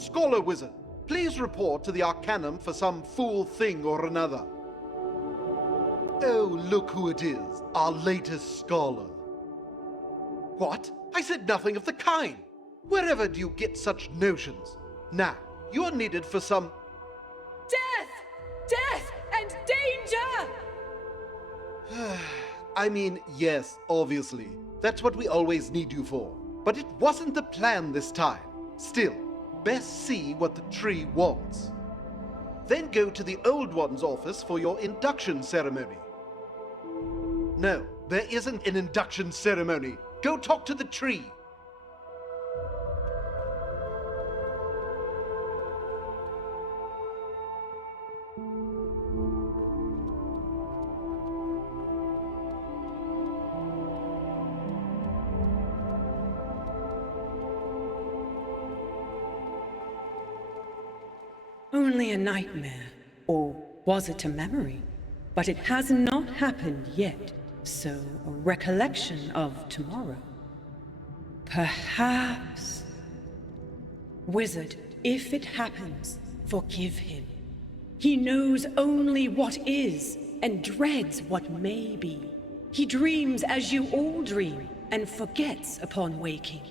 Scholar Wizard, please report to the Arcanum for some fool thing or another. Oh, look who it is, our latest scholar. What? I said nothing of the kind. Wherever do you get such notions? Now, you're needed for some... Death! Death and danger! I mean, yes, obviously. That's what we always need you for. But it wasn't the plan this time. Still, best see what the tree wants. Then go to the Old One's office for your induction ceremony. No, there isn't an induction ceremony. Go talk to the tree. Only a nightmare, or was it a memory? But it has not happened yet, so a recollection of tomorrow. Perhaps... Wizard, if it happens, forgive him. He knows only what is, and dreads what may be. He dreams as you all dream, and forgets upon waking.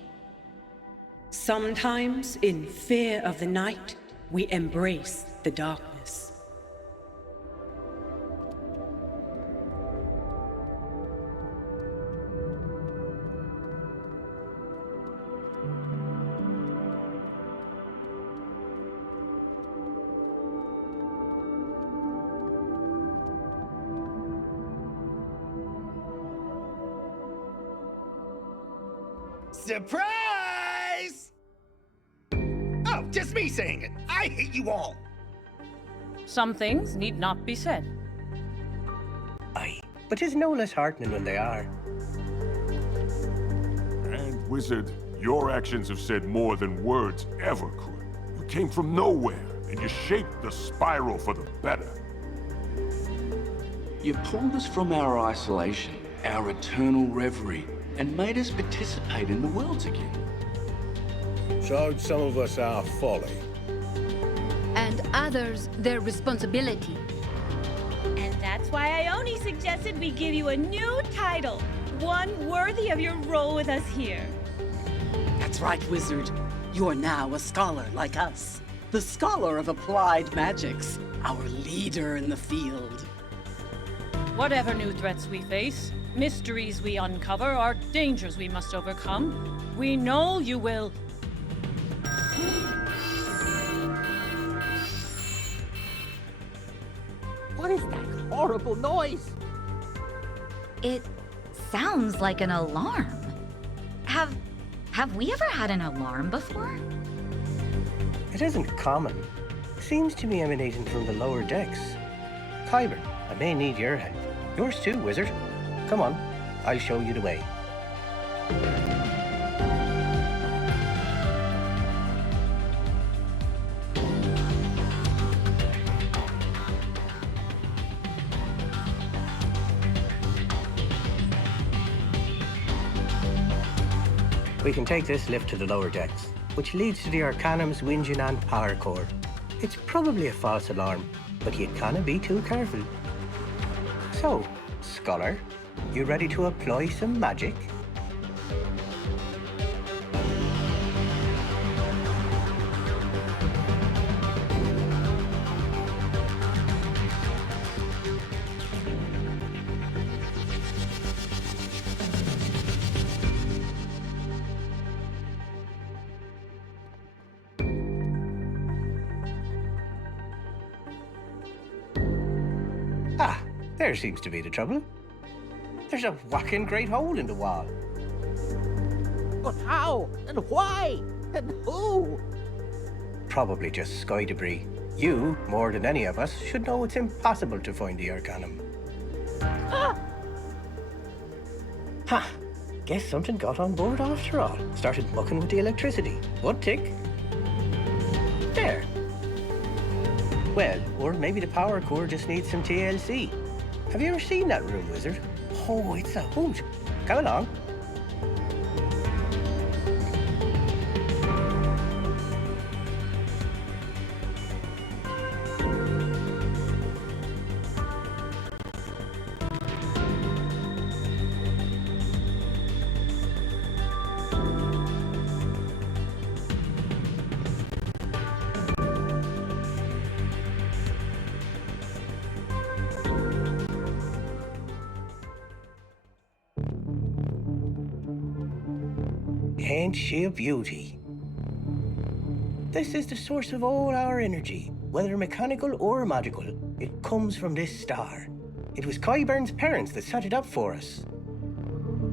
Sometimes, in fear of the night, we embrace the darkness. Surprise! Oh, just me saying it. I hate you all. Some things need not be said. Aye, but it's no less heartening when they are. And, Wizard, your actions have said more than words ever could. You came from nowhere, and you shaped the spiral for the better. You pulled us from our isolation, our eternal reverie, and made us participate in the worlds again. Showed some of us our folly. And others their responsibility. And that's why Ione suggested we give you a new title, one worthy of your role with us here. That's right, Wizard. You're now a scholar like us. The scholar of applied magics, our leader in the field. Whatever new threats we face, mysteries we uncover, or dangers we must overcome, we know you will... What is that horrible noise? It sounds like an alarm. Have we ever had an alarm before? It isn't common. It seems to be emanating from the lower decks. Kyber, I may need your help. Yours too, Wizard. Come on, I'll show you the way. We can take this lift to the lower decks, which leads to the Arcanum's engine and power core. It's probably a false alarm, but you can't be too careful. So, Scholar, you ready to employ some magic? Ah, there seems to be the trouble. There's a whacking great hole in the wall. But how? And why? And who? Probably just sky debris. You, more than any of us, should know it's impossible to find the Arcanum. Ah! Ha! Guess something got on board after all. Started mucking with the electricity. One tick. There. Well, or maybe the power core just needs some TLC. Have you ever seen that room, Wizard? Oh, it's a hoot. Come along. Ain't she a beauty? This is the source of all our energy, whether mechanical or magical. It comes from this star. It was Qyburn's parents that set it up for us.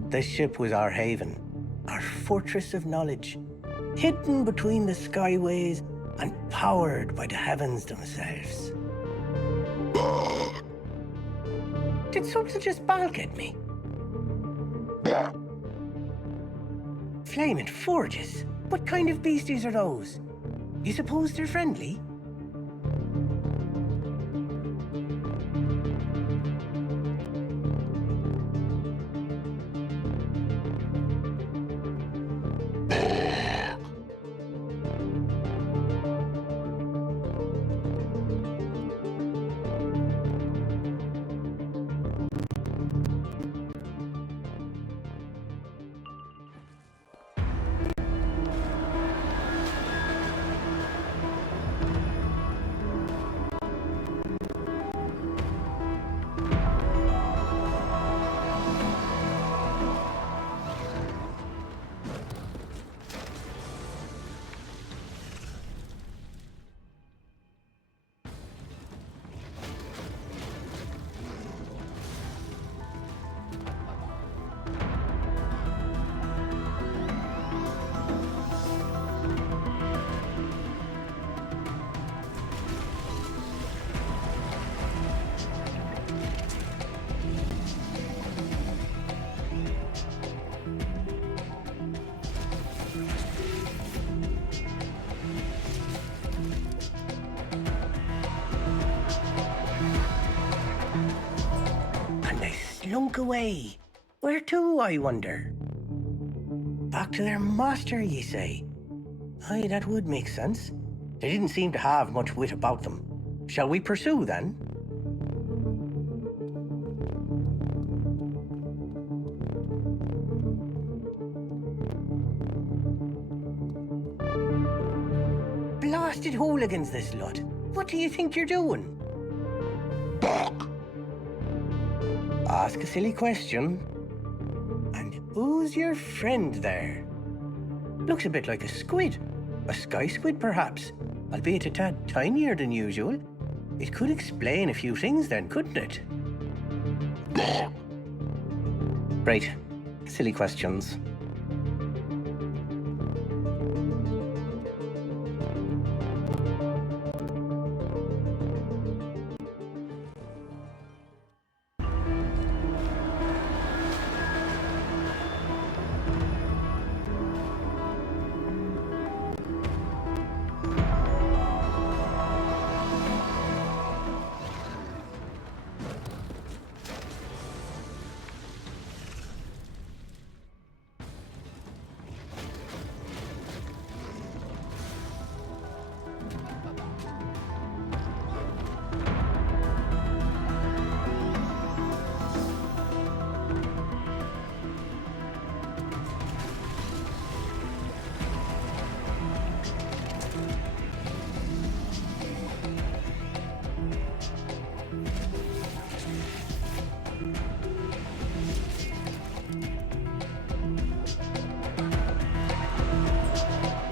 This ship was our haven, our fortress of knowledge, hidden between the skyways and powered by the heavens themselves. Did something just balk at me? Flaming forges? What kind of beasties are those? You suppose they're friendly? Slunk away. Where to, I wonder? Back to their master, ye say? Aye, that would make sense. They didn't seem to have much wit about them. Shall we pursue, then? Blasted hooligans, this lot. What do you think you're doing? Ask a silly question. And who's your friend there? Looks a bit like a squid. A sky squid, perhaps. Albeit a tad tinier than usual. It could explain a few things then, couldn't it? Right. Silly questions.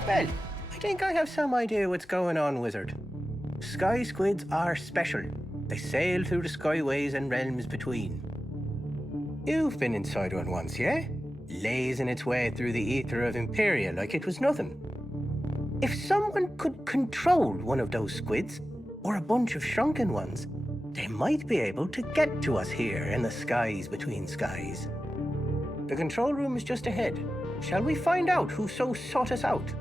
Well, I think I have some idea what's going on, wizard. Sky squids are special. They sail through the skyways and realms between. You've been inside one once, yeah? Lazing its way through the ether of Imperia like it was nothing. If someone could control one of those squids, or a bunch of shrunken ones, they might be able to get to us here in the skies between skies. The control room is just ahead. Shall we find out who so sought us out?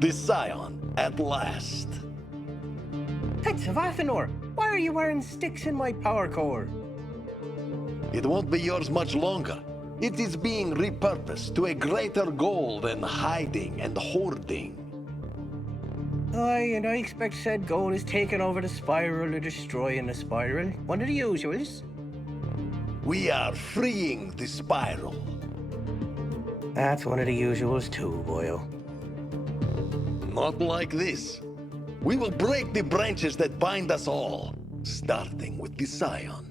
The Scion, at last. Pets of Athenor, why are you wearing sticks in my power core? It won't be yours much longer. It is being repurposed to a greater goal than hiding and hoarding. Aye, and I expect said goal is taking over the spiral or destroying the spiral. One of the usuals. We are freeing the spiral. That's one of the usuals too, boyo. Not like this. We will break the branches that bind us all, starting with the Scion.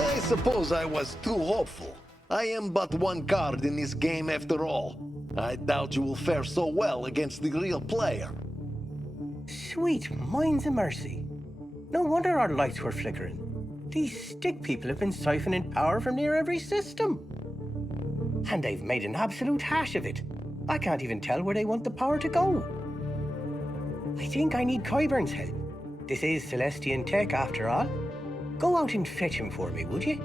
I suppose I was too hopeful. I am but one card in this game after all. I doubt you will fare so well against the real player. Sweet minds of mercy. No wonder our lights were flickering. These stick people have been siphoning power from near every system. And they've made an absolute hash of it. I can't even tell where they want the power to go. I think I need Qyburn's help. This is Celestian tech, after all. Go out and fetch him for me, would you?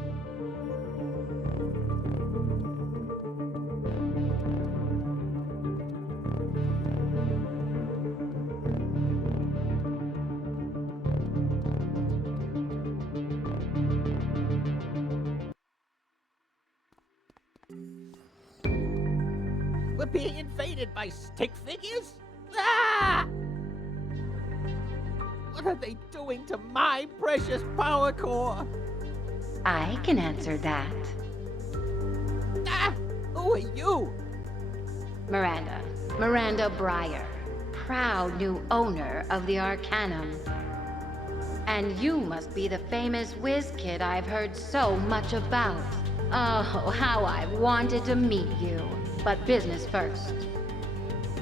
We're being invaded by stick figures? Ah! What are they doing to my precious power core? I can answer that. Ah! Who are you? Miranda Breyer, proud new owner of the Arcanum. And you must be the famous whiz kid I've heard so much about. Oh, how I've wanted to meet you. But business first.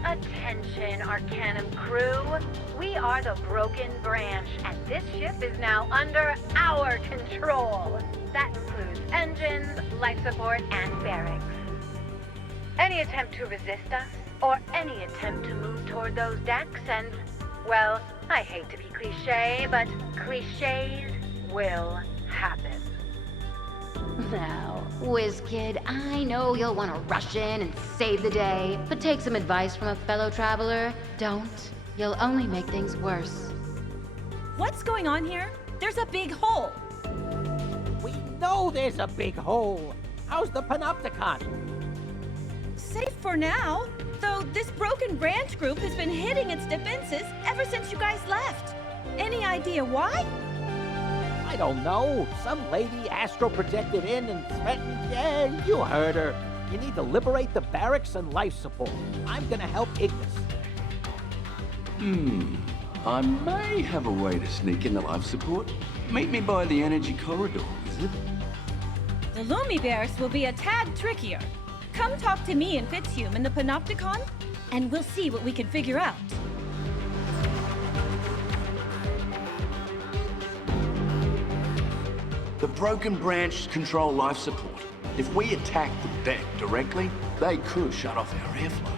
Attention, Arcanum crew. We are the Broken Branch, and this ship is now under our control. That includes engines, life support, and barracks. Any attempt to resist us, or any attempt to move toward those decks, and, well, I hate to be cliché, but clichés will happen. Now, whiz kid, I know you'll want to rush in and save the day, but take some advice from a fellow traveler. Don't. You'll only make things worse. What's going on here? There's a big hole. We know there's a big hole. How's the Panopticon? Safe for now, though this Broken Branch group has been hitting its defenses ever since you guys left. Any idea why? I don't know. Some lady astral projected in and threatened. Yeah, you heard her. You need to liberate the barracks and life support. I'm gonna help Ignis. I may have a way to sneak in the life support. Meet me by the energy corridor, is it? The Lumibears will be a tad trickier. Come talk to me and Fitzhume in the Panopticon, and we'll see what we can figure out. The broken branch control life support. If we attack the deck directly, they could shut off our airflow.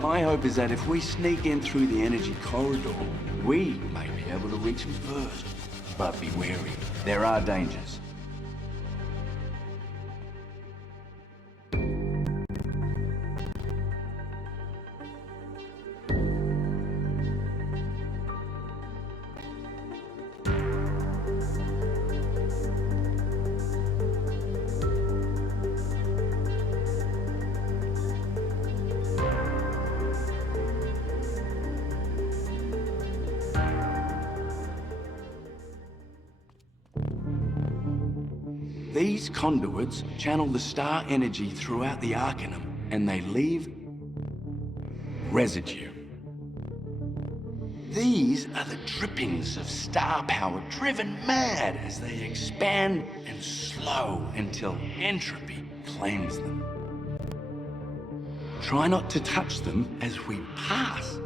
My hope is that if we sneak in through the energy corridor, we may be able to reach them first. But be wary, there are dangers. These conduits channel the star energy throughout the Arcanum, and they leave residue. These are the drippings of star power driven mad as they expand and slow until entropy claims them. Try not to touch them as we pass.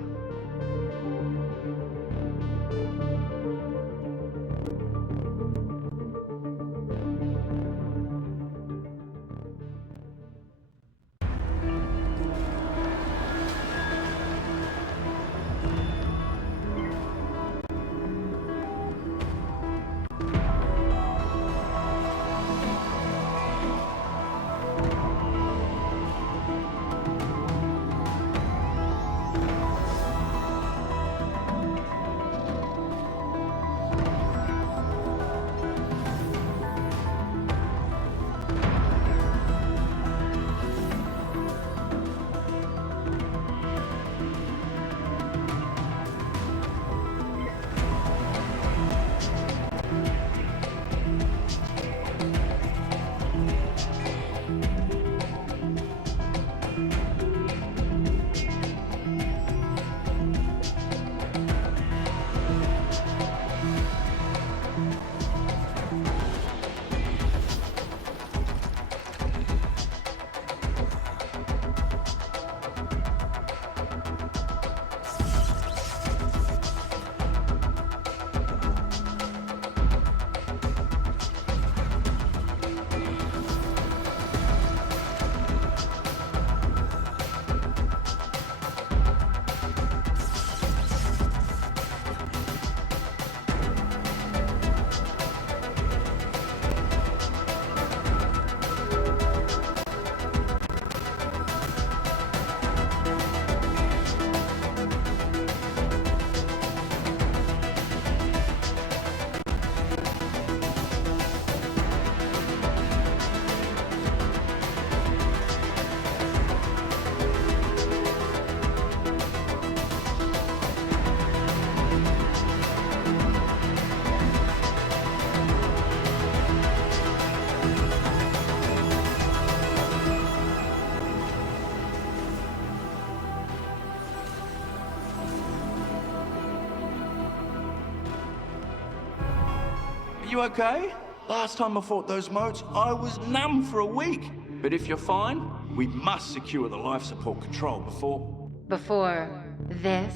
You okay? Last time I fought those motes, I was numb for a week. But if you're fine, we must secure the life support control before... Before this?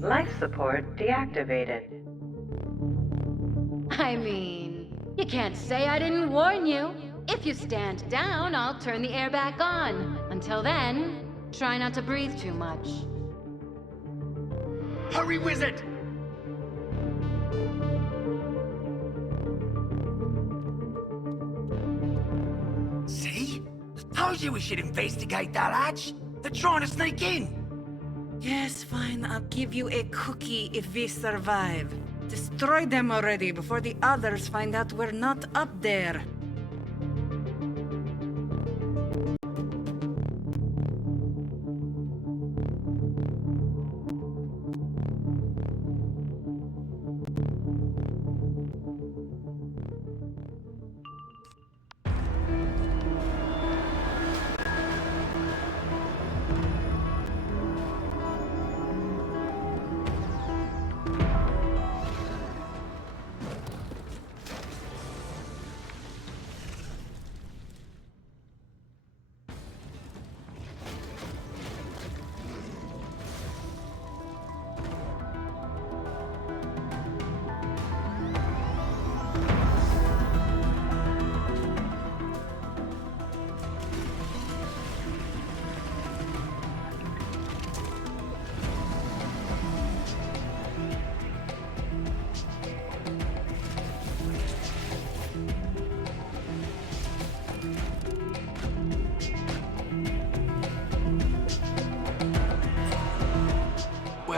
Life support deactivated. I mean, you can't say I didn't warn you. If you stand down, I'll turn the air back on. Until then, try not to breathe too much. Hurry, wizard! See? I told you we should investigate that hatch. They're trying to sneak in. Yes, fine. I'll give you a cookie if we survive. Destroy them already before the others find out we're not up there.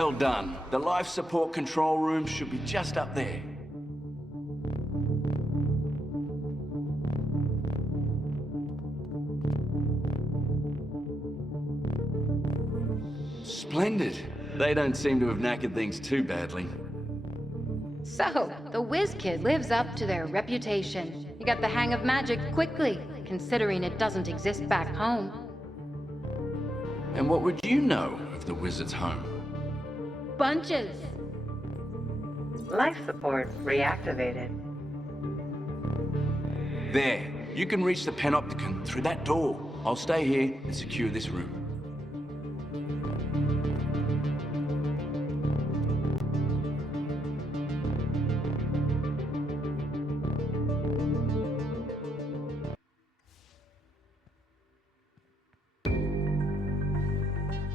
Well done. The life support control room should be just up there. Splendid. They don't seem to have knackered things too badly. So, the Whiz Kid lives up to their reputation. You got the hang of magic quickly, considering it doesn't exist back home. And what would you know of the wizard's home? Bunches. Life support reactivated. There. You can reach the Panopticon through that door. I'll stay here and secure this room.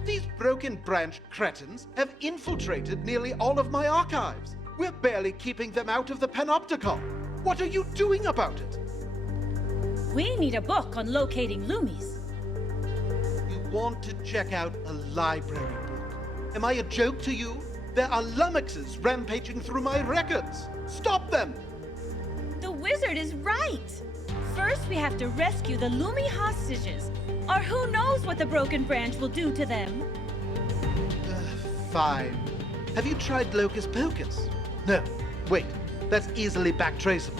These Broken Branch cretins have infiltrated nearly all of my archives. We're barely keeping them out of the Panopticon. What are you doing about it? We need a book on locating Loomies. You want to check out a library book? Am I a joke to you? There are lummoxes rampaging through my records. Stop them! The wizard is right. First, we have to rescue the Lumi hostages, or who knows what the Broken Branch will do to them. Fine. Have you tried Locus Pocus? No. Wait, that's easily backtraceable.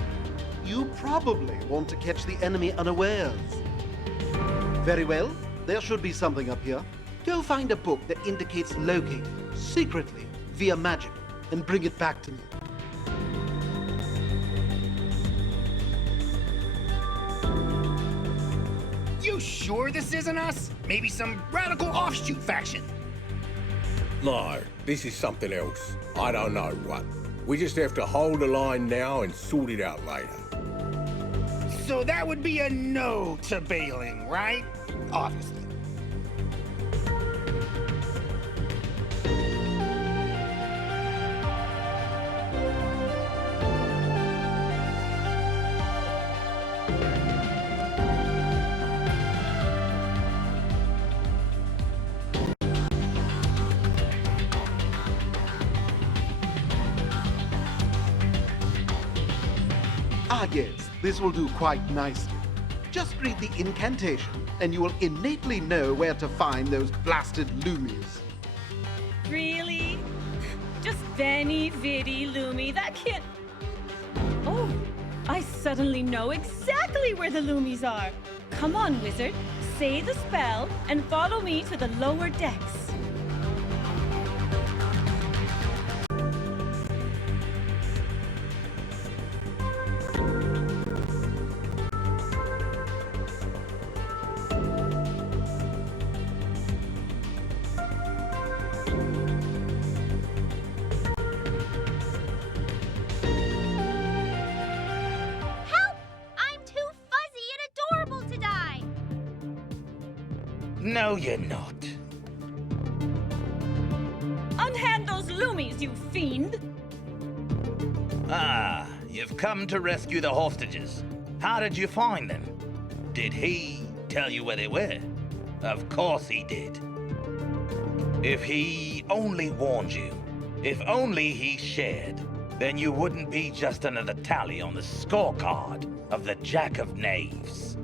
You probably want to catch the enemy unawares. Very well. There should be something up here. Go find a book that indicates locating, secretly, via magic, and bring it back to me. You sure this isn't us? Maybe some radical offshoot faction? No, this is something else. I don't know what. We just have to hold the line now and sort it out later. So that would be a no to bailing, right? Obviously. Ah yes, this will do quite nicely. Just read the incantation, and you will innately know where to find those blasted Loomies. Really? Just Benny, Viddy, Lumi, that can't... Oh, I suddenly know exactly where the Loomies are. Come on, wizard. Say the spell and follow me to the lower decks. No, you're not. Unhand those Loomies, you fiend! Ah, you've come to rescue the hostages. How did you find them? Did he tell you where they were? Of course he did. If he only warned you, if only he shared, then you wouldn't be just another tally on the scorecard of the Jack of Knaves.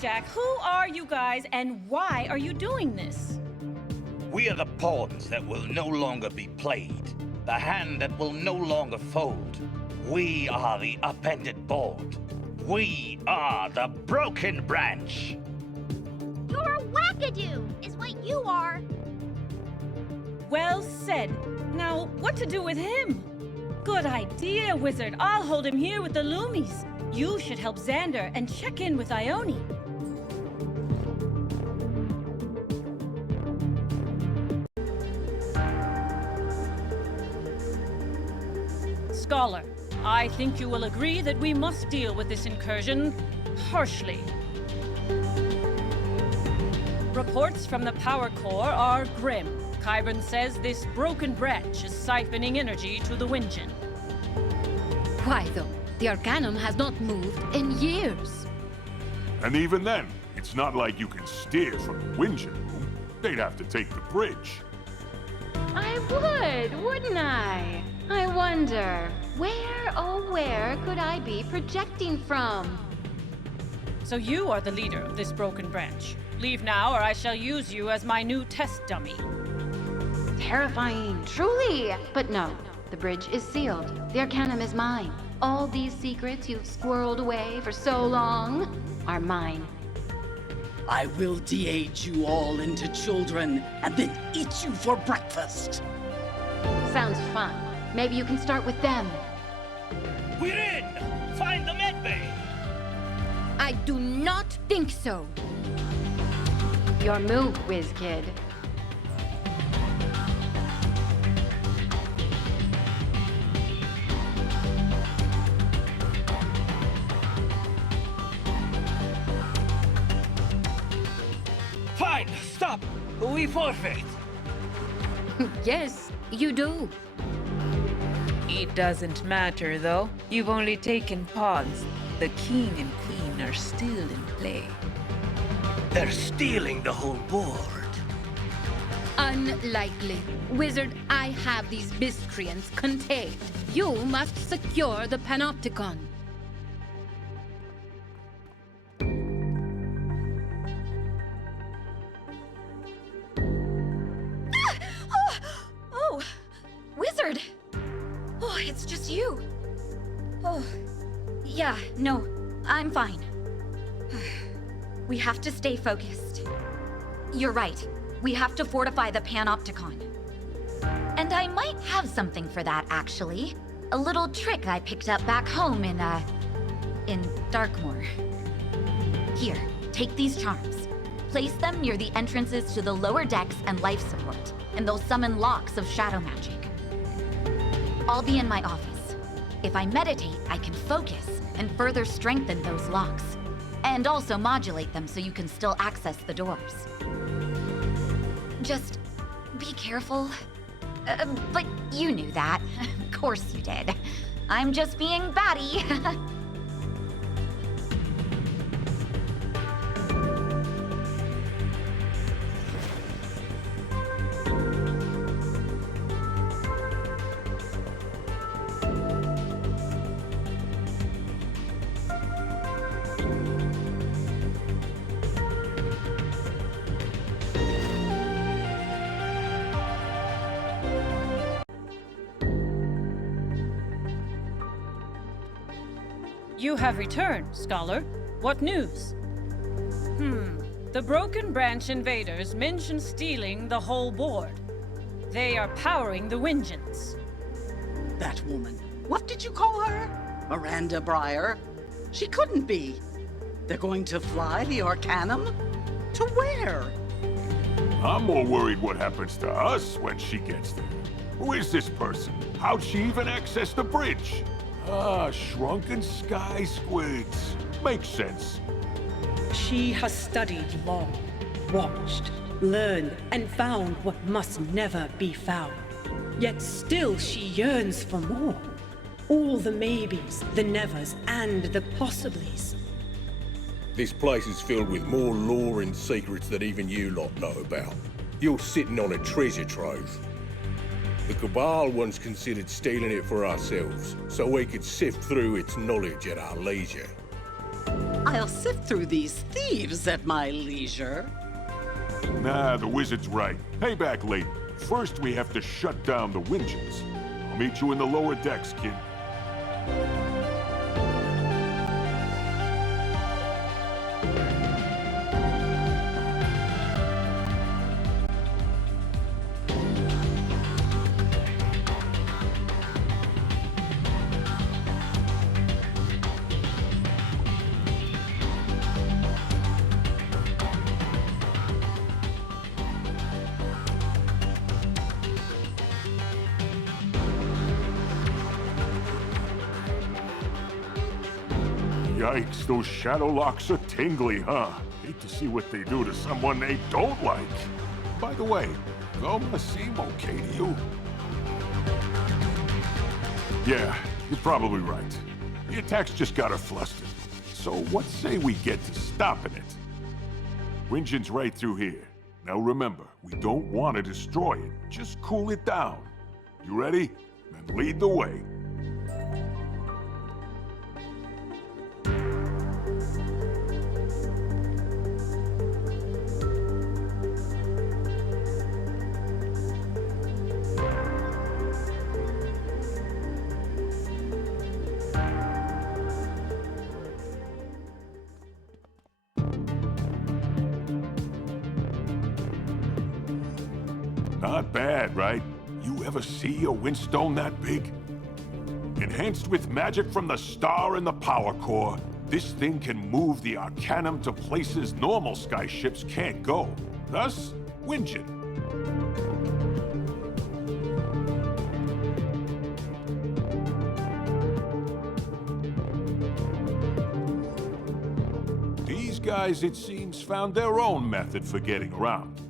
Jack, who are you guys and why are you doing this? We are the pawns that will no longer be played, the hand that will no longer fold. We are the upended board. We are the broken branch. You're a wackadoo, is what you are. Well said. Now, what to do with him? Good idea, Wizard. I'll hold him here with the Loomies. You should help Xander and check in with Ione. Scholar, I think you will agree that we must deal with this incursion harshly. Reports from the power core are grim. Kyron says this broken branch is siphoning energy to the Windgen. Why, though? The Arcanum has not moved in years. And even then, it's not like you can steer from the Windgen room. They'd have to take the bridge. I would, wouldn't I? I wonder, where, oh where could I be projecting from? So you are the leader of this broken branch. Leave now, or I shall use you as my new test dummy. Terrifying, truly. But no, the bridge is sealed. The Arcanum is mine. All these secrets you've squirreled away for so long are mine. I will de-age you all into children and then eat you for breakfast. Sounds fun. Maybe you can start with them. We're in! Find the medbay! I do not think so. Your move, whiz kid. Fine, stop! We forfeit. Yes, you do. It doesn't matter, though. You've only taken pawns. The king and queen are still in play. They're stealing the whole board. Unlikely. Wizard, I have these miscreants contained. You must secure the Panopticon. Oh, Wizard! Oh, it's just you. Oh, yeah, no, I'm fine. We have to stay focused. You're right. We have to fortify the Panopticon. And I might have something for that, actually. A little trick I picked up back home in Darkmoor. Here, take these charms. Place them near the entrances to the lower decks and life support, and they'll summon locks of shadow magic. I'll be in my office. If I meditate, I can focus and further strengthen those locks, and also modulate them so you can still access the doors. Just be careful. But you knew that. Of course you did. I'm just being batty. You have returned, Scholar. What news? The Broken Branch invaders mentioned stealing the whole board. They are powering the Wingens. That woman. What did you call her? Miranda Breyer? She couldn't be. They're going to fly the Arcanum? To where? I'm more worried what happens to us when she gets there. Who is this person? How'd she even access the bridge? Ah, shrunken sky squids. Makes sense. She has studied long, watched, learned, and found what must never be found. Yet still she yearns for more. All the maybes, the nevers, and the possiblies. This place is filled with more lore and secrets that even you lot know about. You're sitting on a treasure trove. The Cabal once considered stealing it for ourselves, so we could sift through its knowledge at our leisure. I'll sift through these thieves at my leisure. Nah, the wizard's right. Payback later. First, we have to shut down the Wingens. I'll meet you in the lower decks, kid. Yikes, those shadow locks are tingly, huh? Hate to see what they do to someone they don't like. By the way, Goma seem okay to you? Yeah, you're probably right. The attacks just got her flustered. So what say we get to stopping it? Wingen's right through here. Now remember, we don't want to destroy it. Just cool it down. You ready? Then lead the way. Not bad, right? You ever see a windstone that big? Enhanced with magic from the star and the power core, this thing can move the Arcanum to places normal sky ships can't go. Thus, Wingen. These guys, it seems, found their own method for getting around.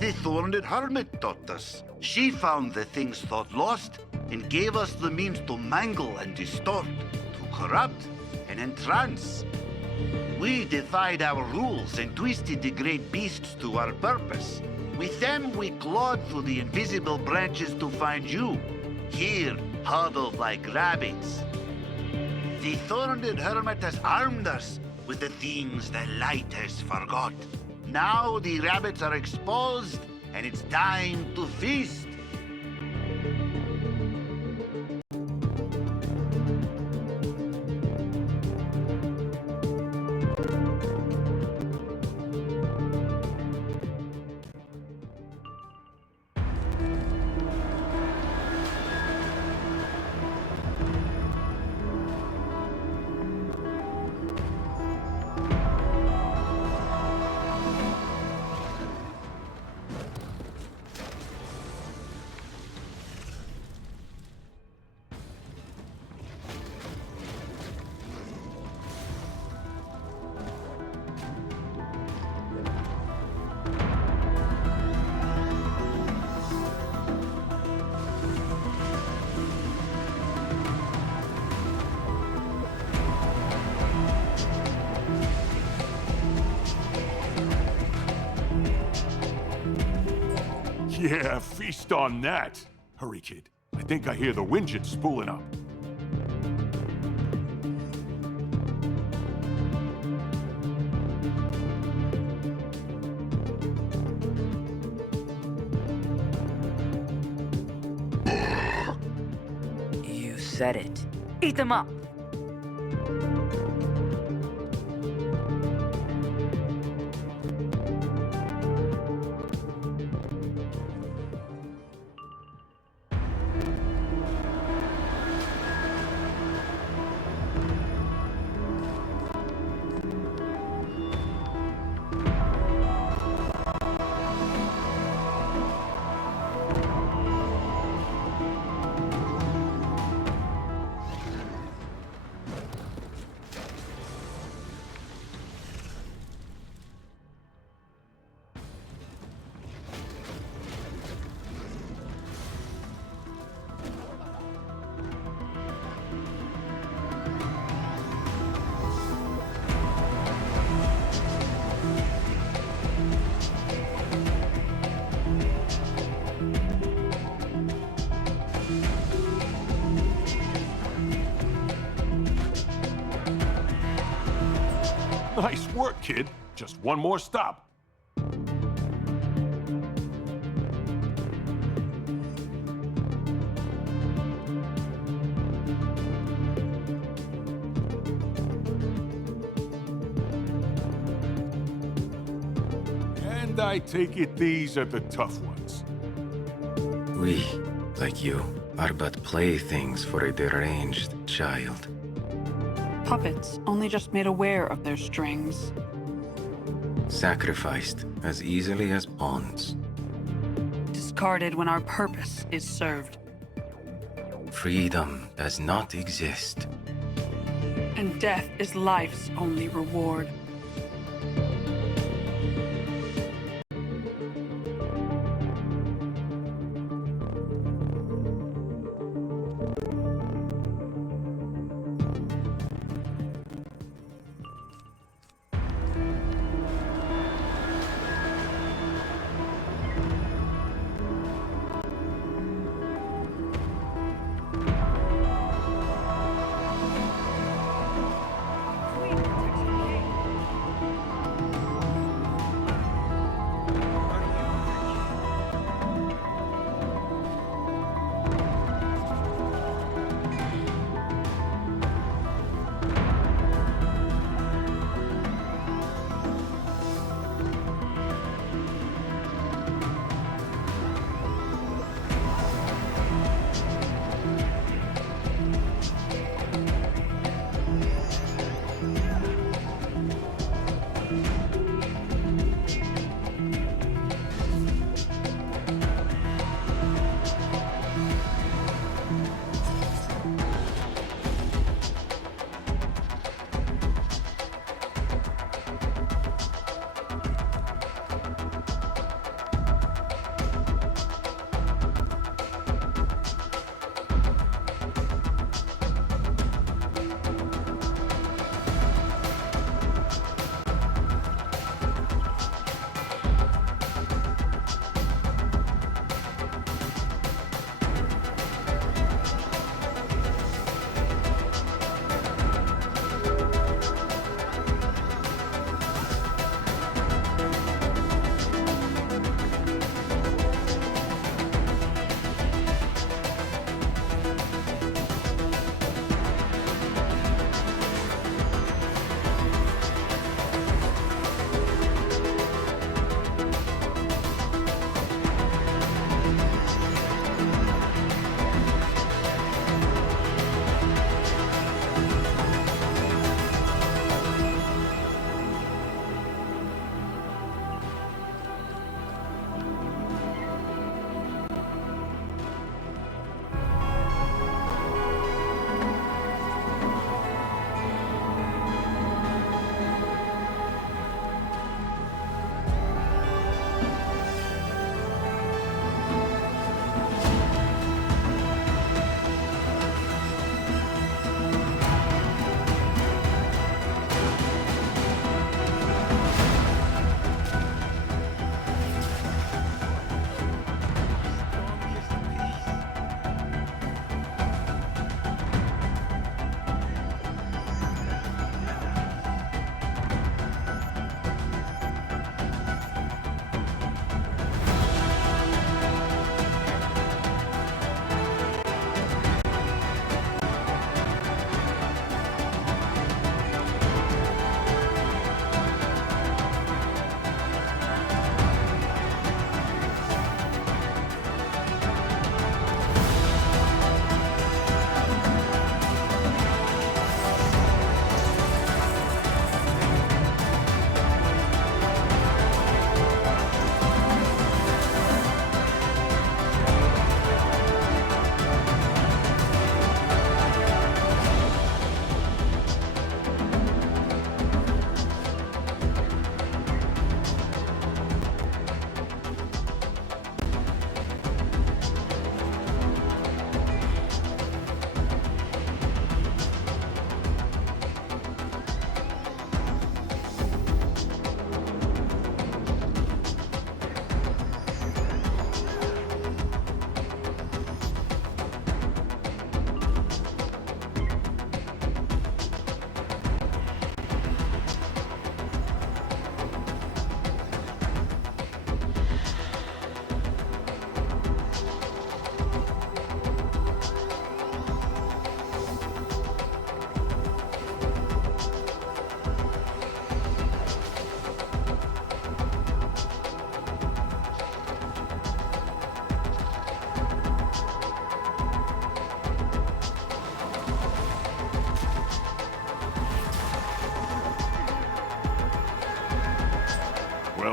The Thorned Hermit taught us. She found the things thought lost and gave us the means to mangle and distort, to corrupt and entrance. We defied our rules and twisted the great beasts to our purpose. With them, we clawed through the invisible branches to find you, here, huddled like rabbits. The Thorned Hermit has armed us with the things the light has forgot. Now the rabbits are exposed, and it's time to feast. Yeah, feast on that. Hurry, kid. I think I hear the Winjin spooling up. You said it. Eat them up! Nice work, kid. Just one more stop. And I take it these are the tough ones. We, like you, are but playthings for a deranged child. Puppets, only just made aware of their strings. Sacrificed as easily as pawns. Discarded when our purpose is served. Freedom does not exist. And death is life's only reward.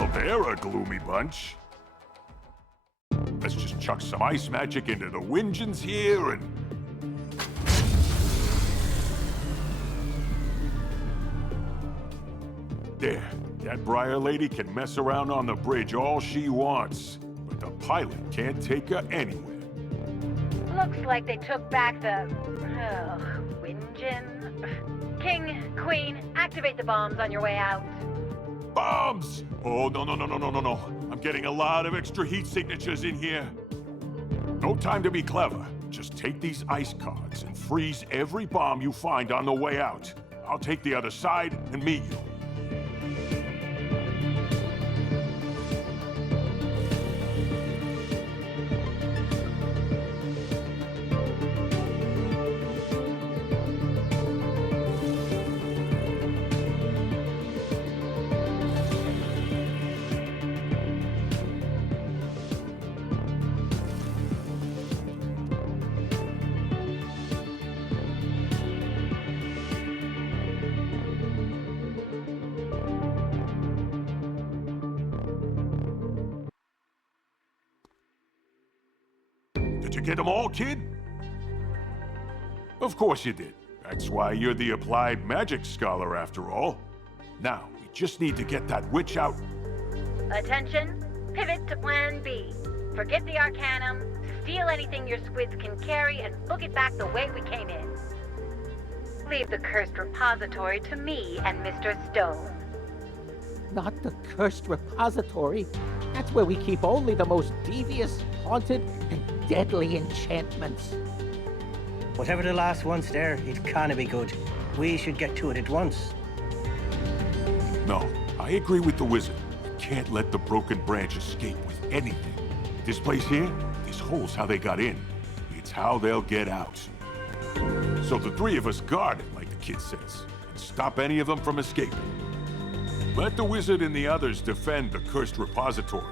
Well, they're a gloomy bunch. Let's just chuck some ice magic into the Wingens here and... There. That Briar lady can mess around on the bridge all she wants, but the pilot can't take her anywhere. Looks like they took back the... Wingen? King, Queen, activate the bombs on your way out. Bombs! Oh, no. I'm getting a lot of extra heat signatures in here. No time to be clever. Just take these ice cards and freeze every bomb you find on the way out. I'll take the other side and meet you. Did you get them all, kid? Of course you did. That's why you're the applied magic scholar after all. Now, we just need to get that witch out. Attention, pivot to plan B. Forget the Arcanum, steal anything your squids can carry, and book it back the way we came in. Leave the cursed repository to me and Mr. Stone. Not the cursed repository. That's where we keep only the most devious, haunted, and deadly enchantments. Whatever the last one's there, it can't be good. We should get to it at once. No, I agree with the wizard. We can't let the broken branch escape with anything. This place here, this hole's how they got in. It's how they'll get out. So the three of us guard it, like the kid says, and stop any of them from escaping. Let the wizard and the others defend the cursed repository.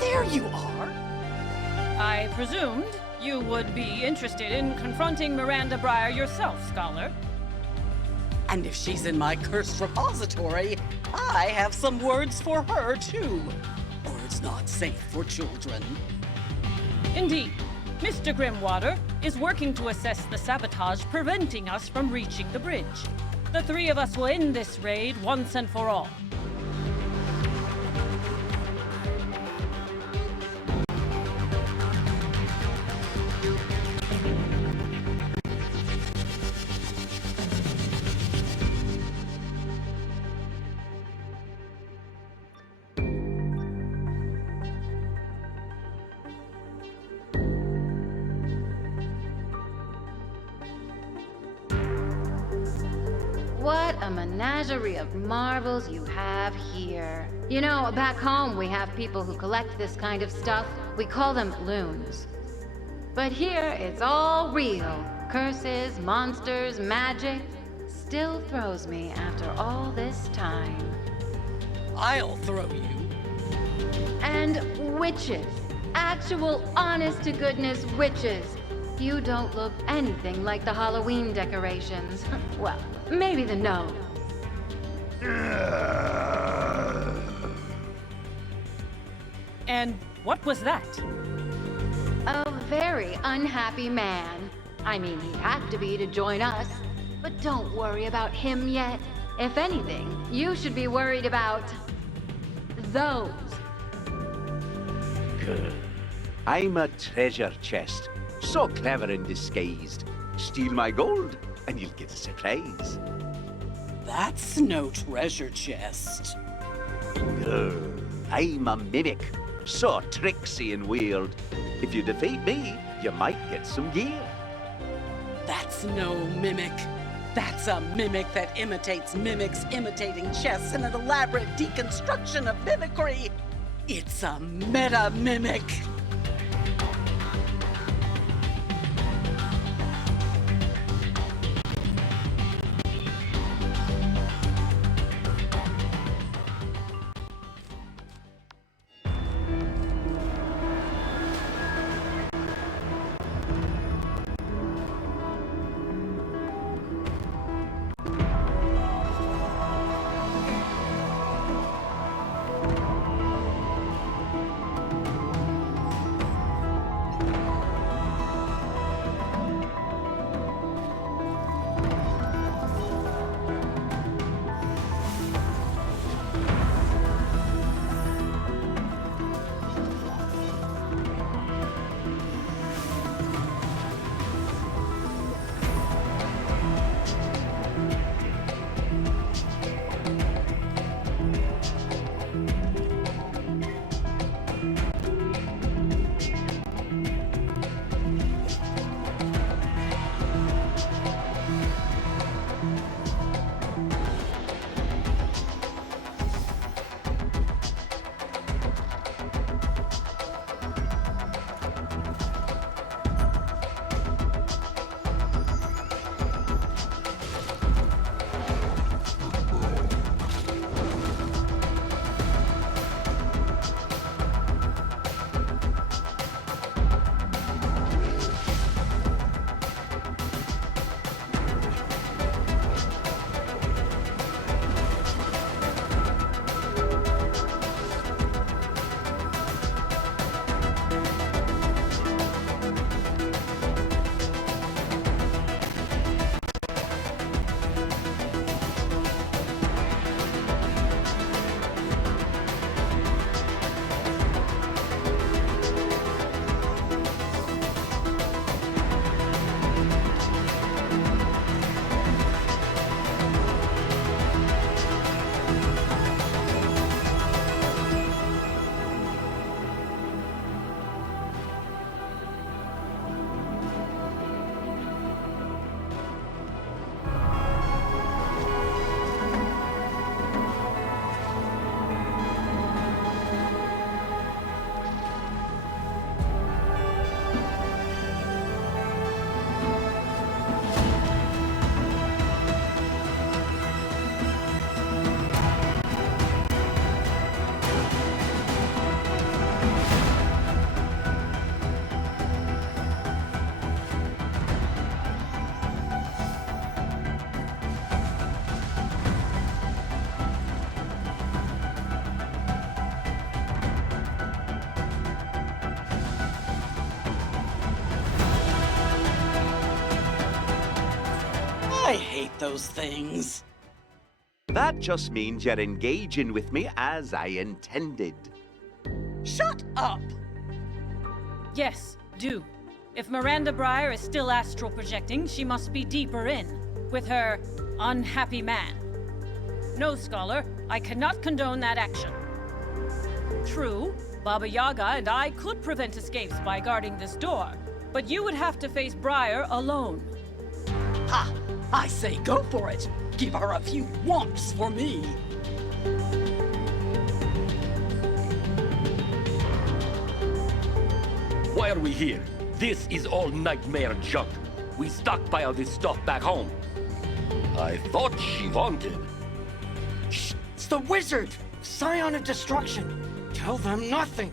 There you are. I presumed you would be interested in confronting Miranda Briar yourself, Scholar. And if she's in my cursed repository, I have some words for her, too. Words not safe for children. Indeed, Mr. Grimwater is working to assess the sabotage preventing us from reaching the bridge. The three of us will end this raid once and for all. What a menagerie of marvels you have here. You know, back home we have people who collect this kind of stuff. We call them loons. But here it's all real. Curses, monsters, magic. Still throws me after all this time. I'll throw you. And witches. Actual honest-to-goodness witches. You don't look anything like the Halloween decorations. Well, maybe the nose. And what was that? A very unhappy man. I mean, he had to be to join us. But don't worry about him yet. If anything, you should be worried about... those. Good. I'm a treasure chest. So clever and disguised. Steal my gold, and you'll get a surprise. That's no treasure chest. Good. I'm a mimic. So tricksy and weird. If you defeat me, you might get some gear. That's no mimic. That's a mimic that imitates mimics imitating chests in an elaborate deconstruction of mimicry. It's a meta-mimic. I hate those things. That just means you're engaging with me as I intended. Shut up! Yes, do. If Miranda Breyer is still astral projecting, she must be deeper in, with her unhappy man. No, Scholar, I cannot condone that action. True, Baba Yaga and I could prevent escapes by guarding this door, but you would have to face Breyer alone. Ha! I say go for it! Give her a few whomps for me! Why are we here? This is all nightmare junk. We stockpiled this stuff back home. I thought she wanted. Shh! It's the wizard! Scion of destruction! Tell them nothing!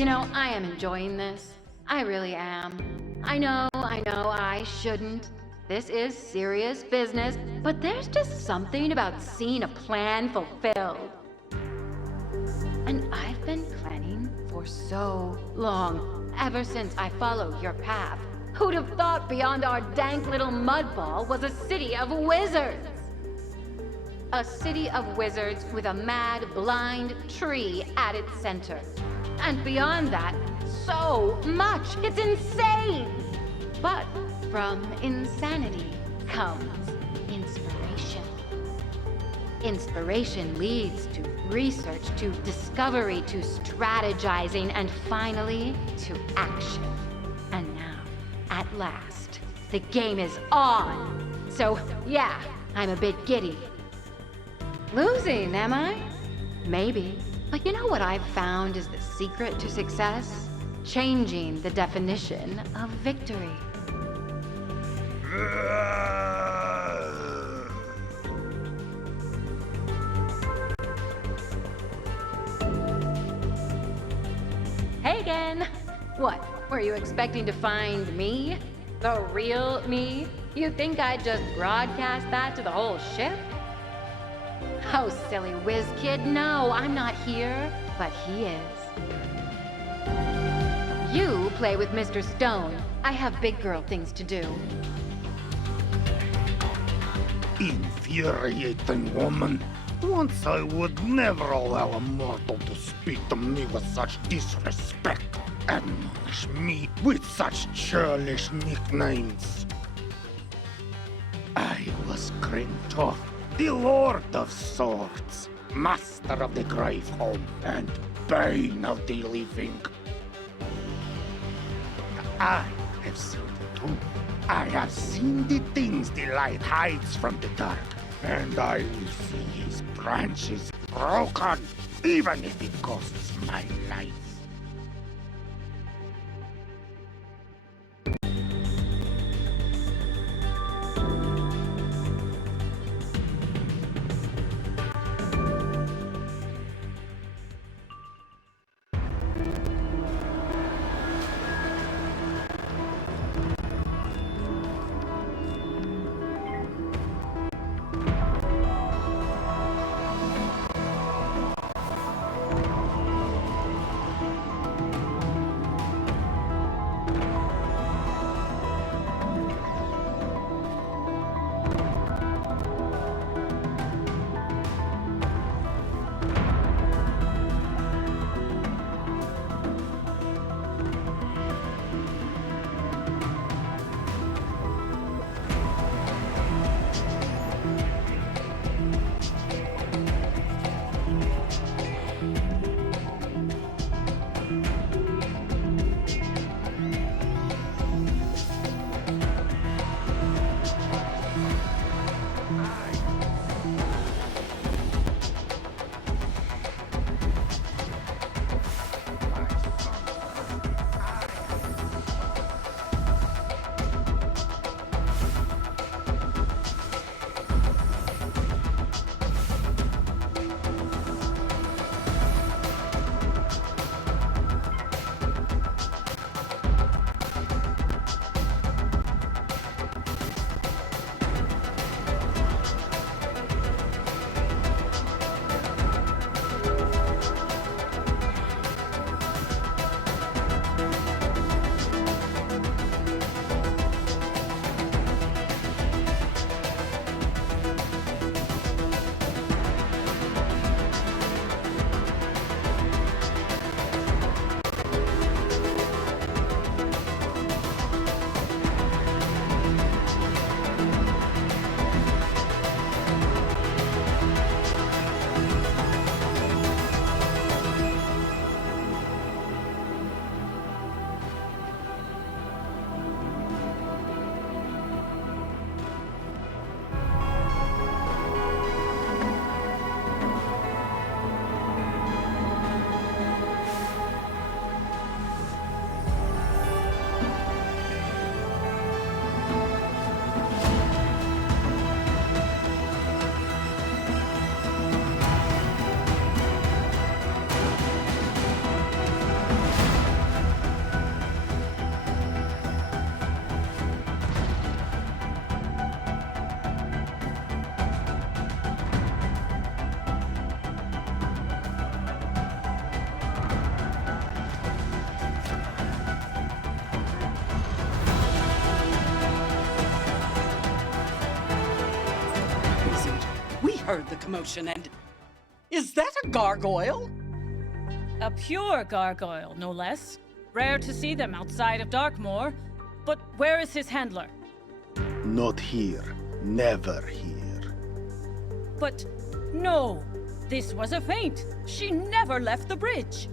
You know, I am enjoying this. I really am. I know, I shouldn't. This is serious business, but there's just something about seeing a plan fulfilled. And I've been planning for so long, ever since I followed your path. Who'd have thought beyond our dank little mud ball was a city of wizards? A city of wizards with a mad, blind tree at its center. And beyond that, so much. It's insane! But from insanity comes inspiration. Inspiration leads to research, to discovery, to strategizing, and finally, to action. And now, at last, the game is on! So, yeah, I'm a bit giddy. Losing, am I? Maybe. But you know what I've found is the secret to success? Changing the definition of victory. Hey again! What, were you expecting to find me? The real me? You think I'd just broadcast that to the whole ship? Oh, silly whiz kid, no, I'm not here, but he is. You play with Mr. Stone. I have big girl things to do. Infuriating woman. Once I would never allow a mortal to speak to me with such disrespect, admonish me with such churlish nicknames. I was Grintor, the Lord of Swords, Master of the Graveholm, and Bane of the Living. I have seen the truth. I have seen the things the light hides from the dark, and I will see his branches broken, even if it costs my life. heard the commotion and... Is that a gargoyle? A pure gargoyle, no less. Rare to see them outside of Darkmoor. But where is his handler? Not here. Never here. But no, this was a feint. She never left the bridge.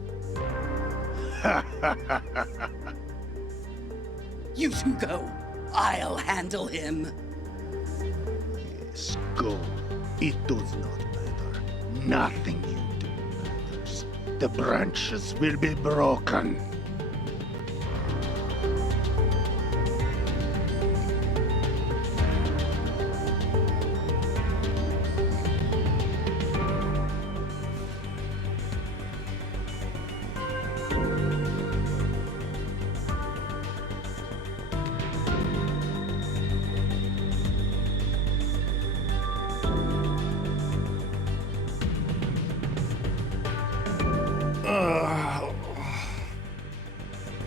You two go. I'll handle him. Yes, go. It does not matter. Nothing you do matters. The branches will be broken.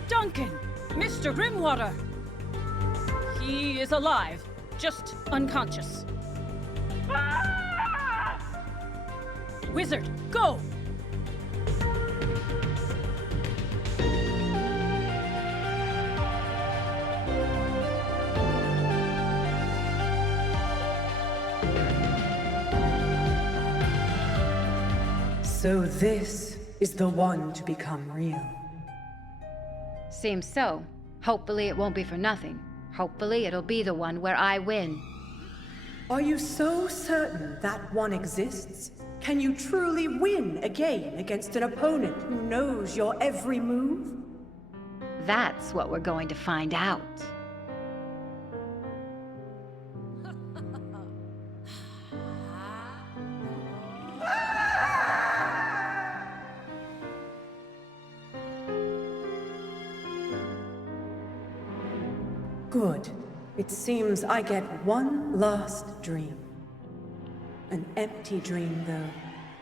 Duncan! Mr. Grimwater! He is alive, just unconscious. Wizard, go! So this is the one to become real. Seems so. Hopefully it won't be for nothing. Hopefully it'll be the one where I win. Are you so certain that one exists? Can you truly win again against an opponent who knows your every move? That's what we're going to find out. Good. It seems I get one last dream. An empty dream, though.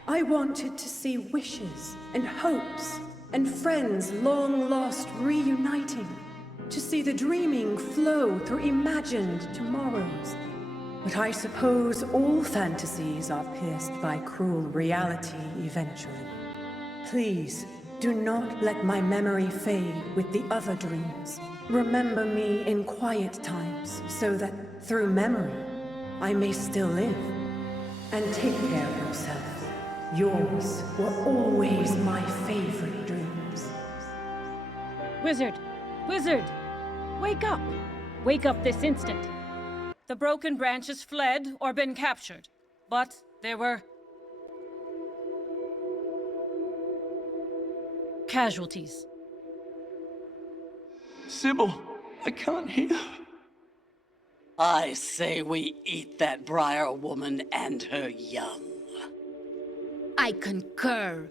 I wanted to see wishes and hopes and friends long lost reuniting. To see the dreaming flow through imagined tomorrows. But I suppose all fantasies are pierced by cruel reality eventually. Please, do not let my memory fade with the other dreams. Remember me in quiet times, so that through memory, I may still live. And take care of yourself. Yours were always my favorite dreams. Wizard! Wizard! Wake up! Wake up this instant. The broken branches fled or been captured, but there were casualties. Sybil, I can't hear. I say we eat that Briar woman and her young. I concur.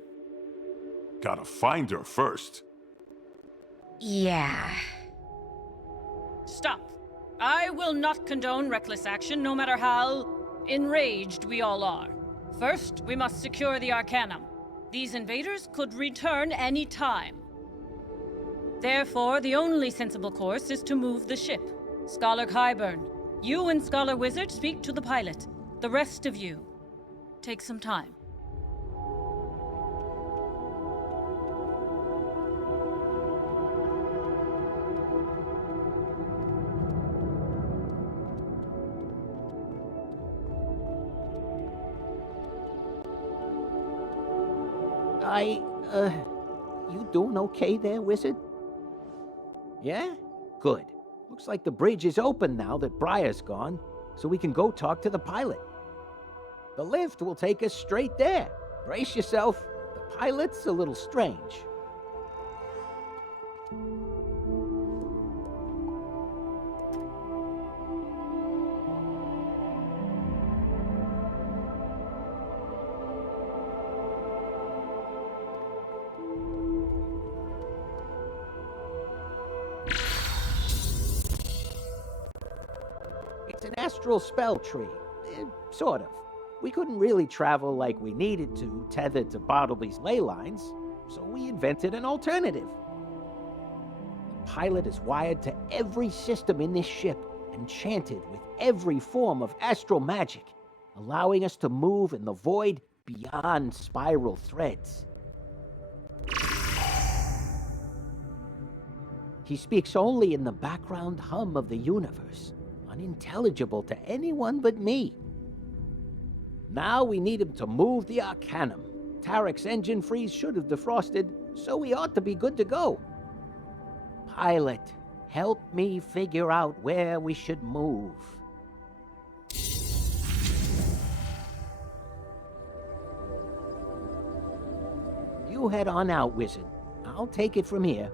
Gotta find her first. Yeah. Stop. I will not condone reckless action, no matter how enraged we all are. First, we must secure the Arcanum. These invaders could return any time. Therefore, the only sensible course is to move the ship. Scholar Kyburn, you and Scholar Wizard speak to the pilot. The rest of you, take some time. You doing okay there, Wizard? Yeah? Good. Looks like the bridge is open now that Briar's gone, so we can go talk to the pilot. The lift will take us straight there. Brace yourself. The pilot's a little strange. It's an astral spell tree. Sort of. We couldn't really travel like we needed to, tethered to Bartleby's ley lines, so we invented an alternative. The pilot is wired to every system in this ship, enchanted with every form of astral magic. allowing us to move in the void beyond spiral threads. He speaks only in the background hum of the universe, unintelligible to anyone but me. Now we need him to move the Arcanum. Tarek's engine freeze should have defrosted, so we ought to be good to go. Pilot, help me figure out where we should move. You head on out, Wizard. I'll take it from here.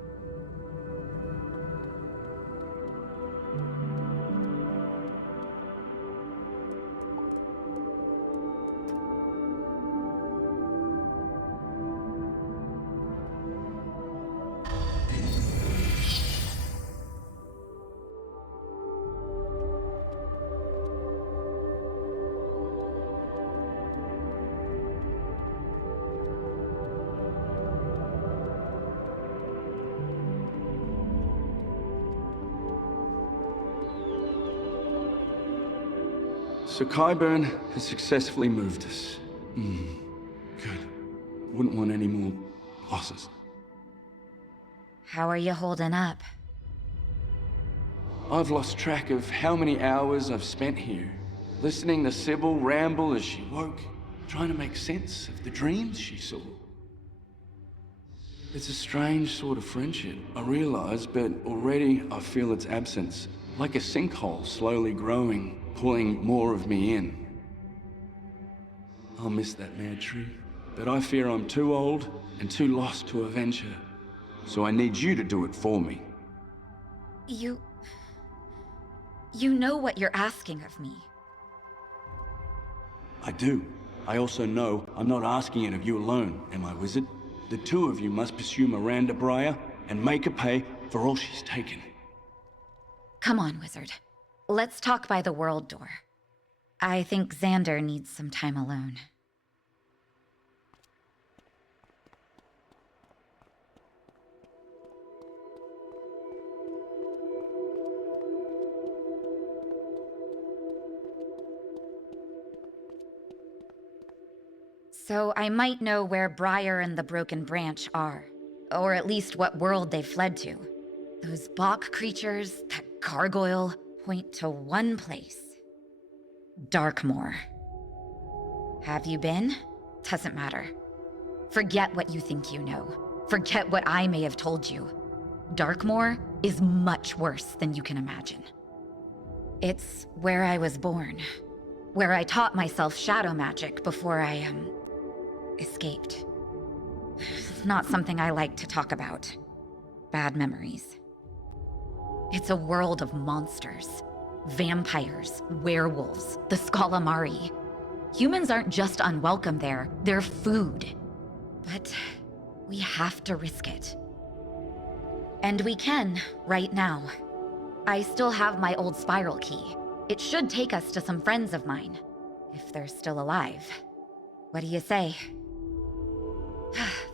So Qyburn has successfully moved us. Good. Wouldn't want any more losses. How are you holding up? I've lost track of how many hours I've spent here, listening to Sybil ramble as she woke, trying to make sense of the dreams she saw. It's a strange sort of friendship, I realize, but already I feel its absence, like a sinkhole slowly growing, pulling more of me in. I'll miss that mad tree, but I fear I'm too old and too lost to avenge her. So I need you to do it for me. You know what you're asking of me. I do. I also know I'm not asking it of you alone, am I, Wizard? The two of you must pursue Miranda Breyer and make her pay for all she's taken. Come on, Wizard. Let's talk by the world door. I think Xander needs some time alone. So I might know where Briar and the Broken Branch are. Or at least what world they fled to. Those Bach creatures, that gargoyle, point to one place. Darkmoor. Have you been? Doesn't matter. Forget what you think you know. Forget what I may have told you. Darkmoor is much worse than you can imagine. It's where I was born. Where I taught myself shadow magic before I, escaped. Not something I like to talk about. Bad memories. It's a world of monsters. Vampires, werewolves, the Scalamari. Humans aren't just unwelcome there, they're food. But we have to risk it. And we can, right now. I still have my old spiral key. It should take us to some friends of mine, if they're still alive. What do you say?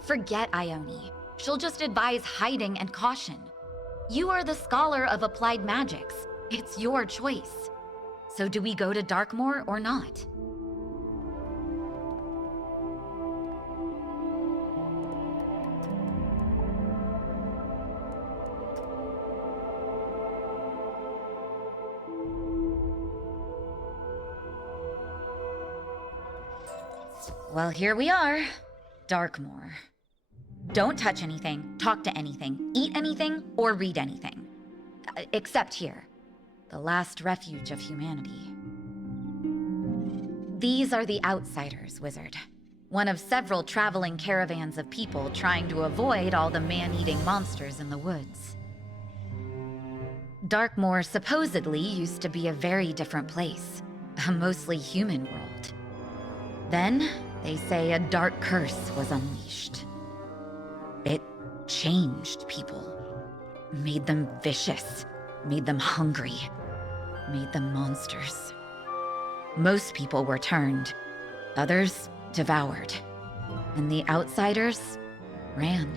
Forget Ione. She'll just advise hiding and caution. You are the scholar of applied magics. It's your choice. So do we go to Darkmoor or not? Well, here we are. Darkmoor. Don't touch anything, talk to anything, eat anything, or read anything. Except here. The last refuge of humanity. These are the Outsiders, Wizard. One of several traveling caravans of people trying to avoid all the man-eating monsters in the woods. Darkmoor supposedly used to be a very different place. A mostly human world. Then, they say a dark curse was unleashed. It changed people. Made them vicious. Made them hungry. Made them monsters. Most people were turned. Others devoured. And the Outsiders ran.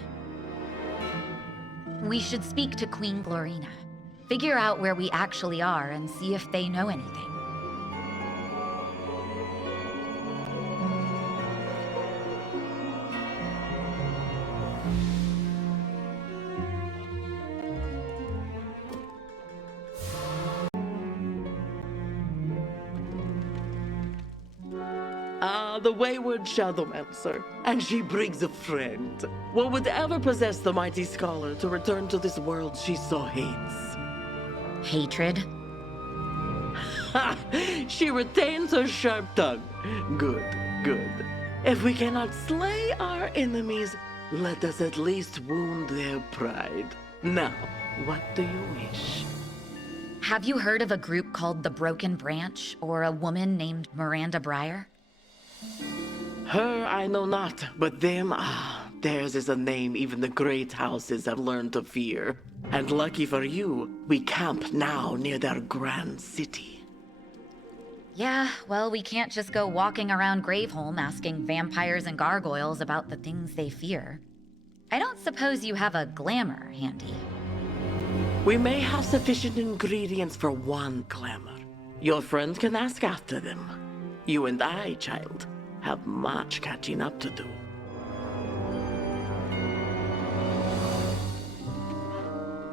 We should speak to Queen Glorina. Figure out where we actually are and see if they know anything. Ah, the wayward Shadowmancer. And she brings a friend. What would ever possess the mighty scholar to return to this world she so hates? Hatred? Ha! She retains her sharp tongue. Good, good. If we cannot slay our enemies, let us at least wound their pride. Now, what do you wish? Have you heard of a group called the Broken Branch, or a woman named Miranda Breyer? Her I know not, but them, theirs is a name even the great houses have learned to fear. And lucky for you, we camp now near their grand city. Yeah, well, we can't just go walking around Graveholm asking vampires and gargoyles about the things they fear. I don't suppose you have a glamour handy. We may have sufficient ingredients for one glamour. Your friend can ask after them. You and I, child, have much catching up to do.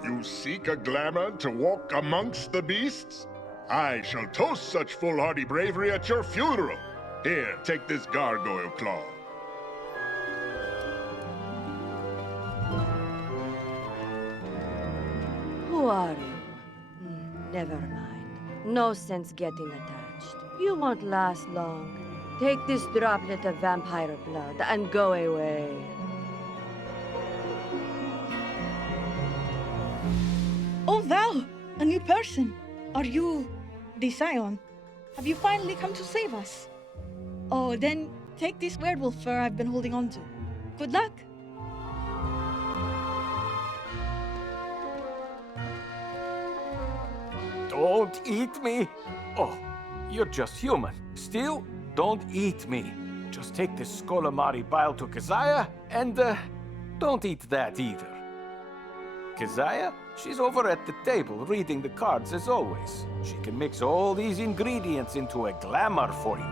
You seek a glamour to walk amongst the beasts? I shall toast such foolhardy bravery at your funeral. Here, take this gargoyle claw. Who are you? Never mind. No sense getting attached. You won't last long. Take this droplet of vampire blood and go away. Oh, thou! A new person! Are you the Scion? Have you finally come to save us? Oh, then take this werewolf fur I've been holding on to. Good luck! Don't eat me! Oh, you're just human. Still, don't eat me. Just take this Skolamari bile to Keziah, and, don't eat that either. Keziah, she's over at the table reading the cards as always. She can mix all these ingredients into a glamour for you.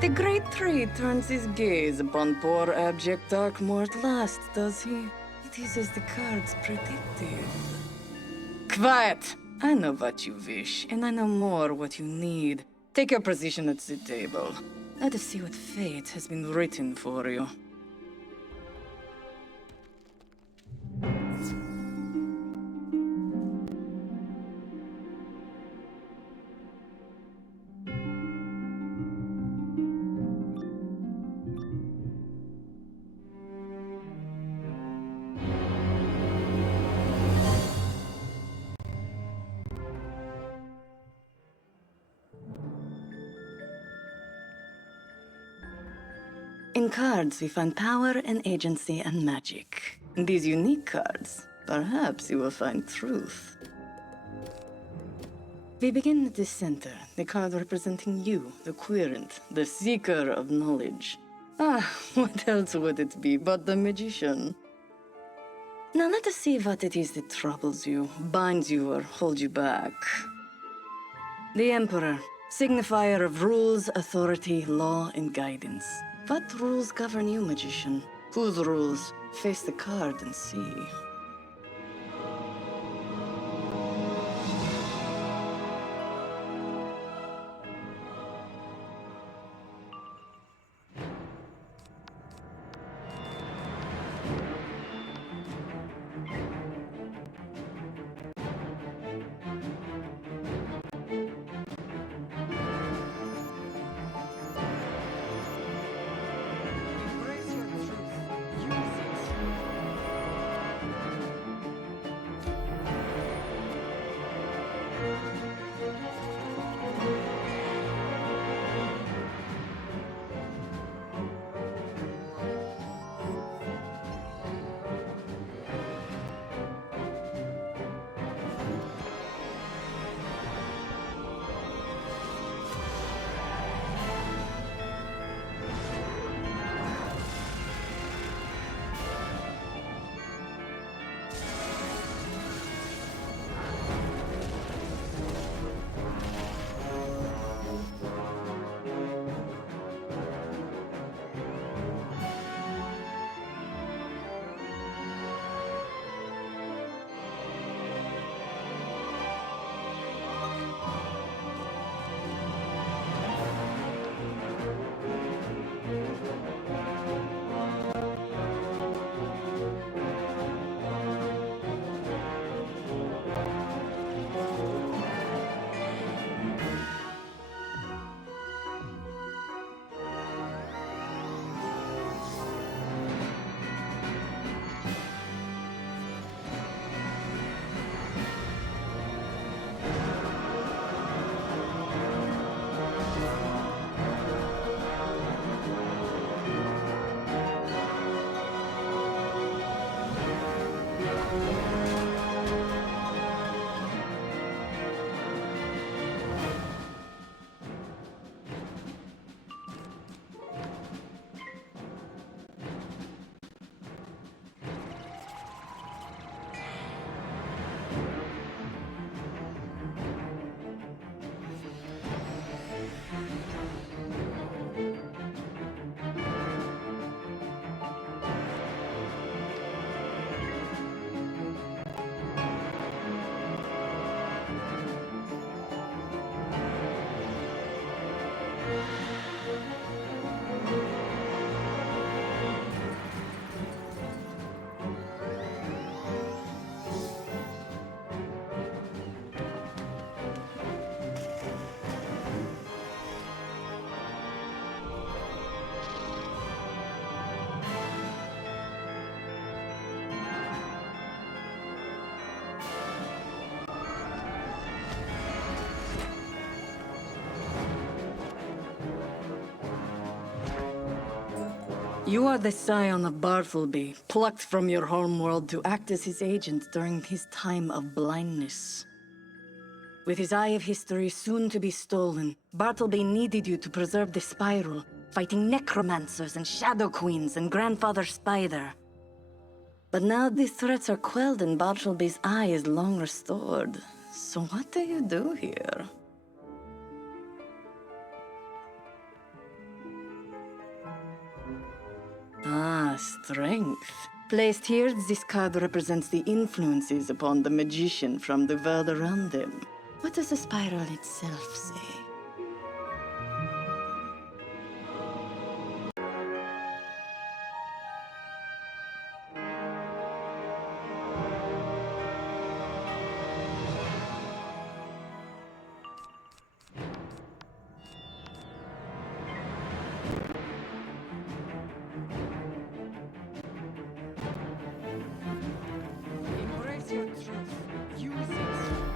The Great Tree turns his gaze upon poor abject Darkmoor at last, does he? It is as the cards predicted. Quiet! I know what you wish, and I know more what you need. Take your position at the table. Let us see what fate has been written for you. In cards, we find power and agency and magic. In these unique cards, perhaps you will find truth. We begin at the center, the card representing you, the querent, the seeker of knowledge. Ah, what else would it be but the magician? Now let us see what it is that troubles you, binds you, or holds you back. The Emperor, signifier of rules, authority, law, and guidance. What rules govern you, magician? Whose rules? Face the card and see. You are the scion of Bartleby, plucked from your homeworld to act as his agent during his time of blindness. With his eye of history soon to be stolen, Bartleby needed you to preserve the spiral, fighting necromancers and shadow queens and Grandfather Spider. But now these threats are quelled and Bartleby's eye is long restored. So what do you do here? Ah, strength. Placed here, this card represents the influences upon the magician from the world around them. What does the spiral itself say? Embrace your truth. Use it.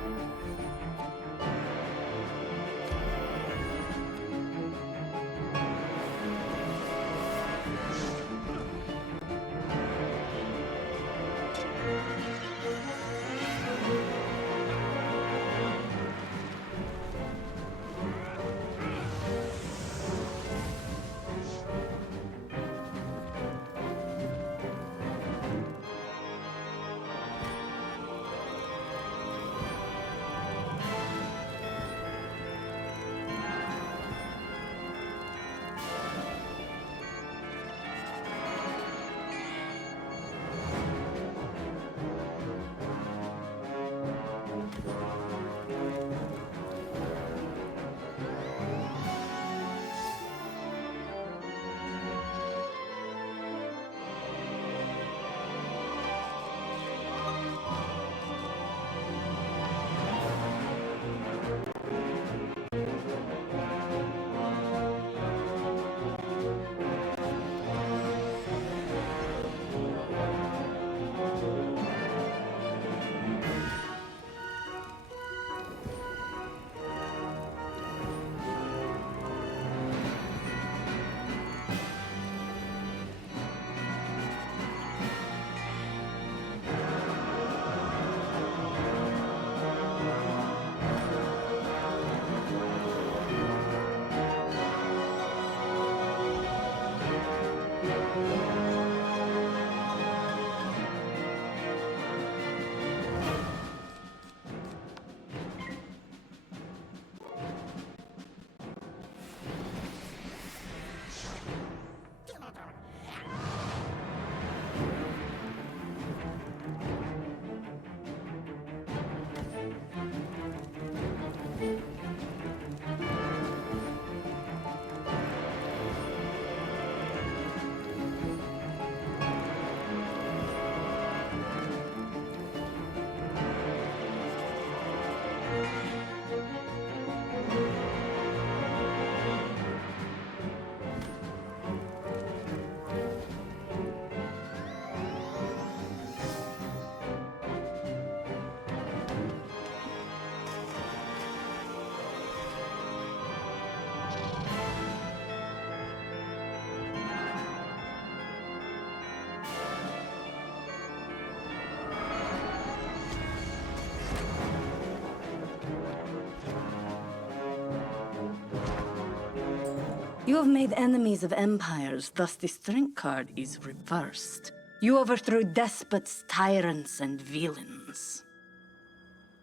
You have made enemies of empires, thus the strength card is reversed. You overthrew despots, tyrants, and villains.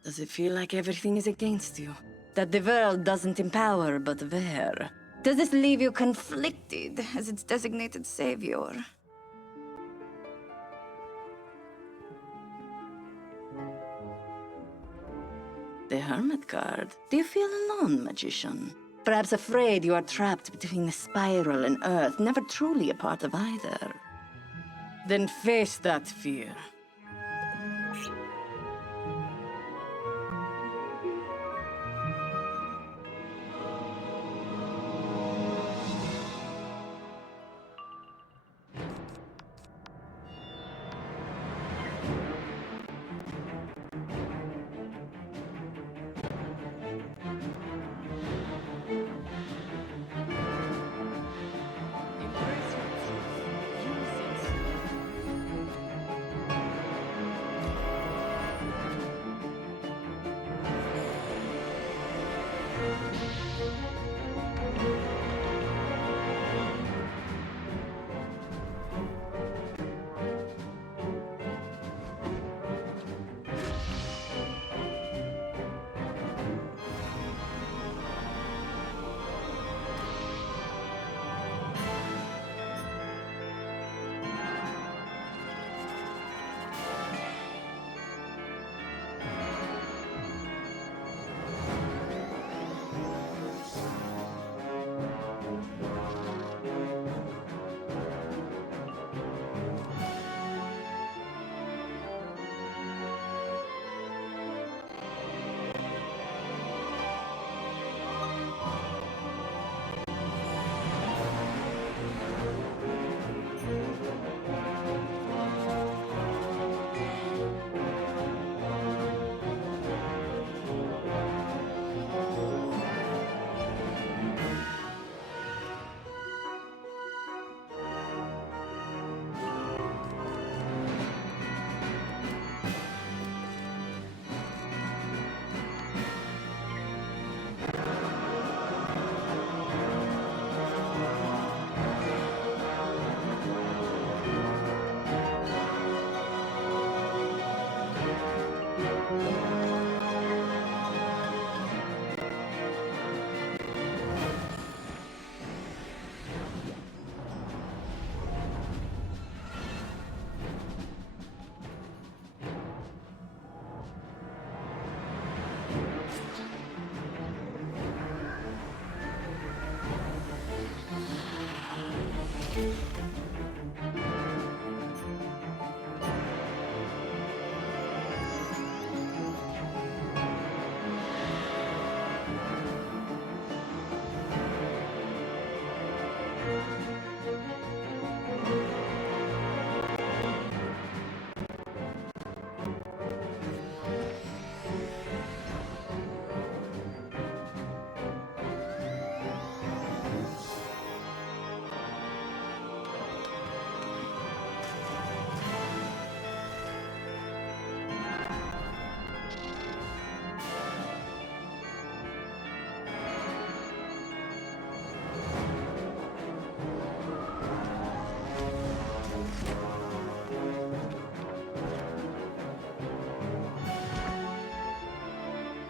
Does it feel like everything is against you? That the world doesn't empower but wear? Does this leave you conflicted as its designated savior? The Hermit card. Do you feel alone, magician? Perhaps afraid you are trapped between the spiral and Earth, never truly a part of either. Then face that fear.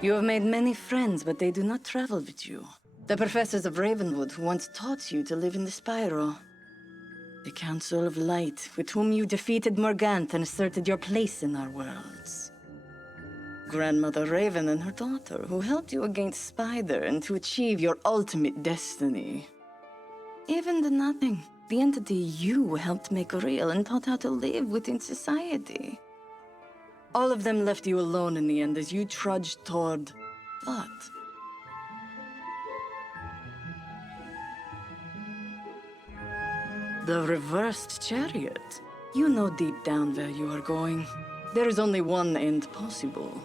You have made many friends, but they do not travel with you. The professors of Ravenwood who once taught you to live in the Spyro. The Council of Light, with whom you defeated Morganthe and asserted your place in our worlds. Grandmother Raven and her daughter, who helped you against Spider and to achieve your ultimate destiny. Even the Nothing, the entity you helped make real and taught how to live within society. All of them left you alone in the end as you trudged toward... what? The reversed chariot. You know deep down where you are going. There is only one end possible.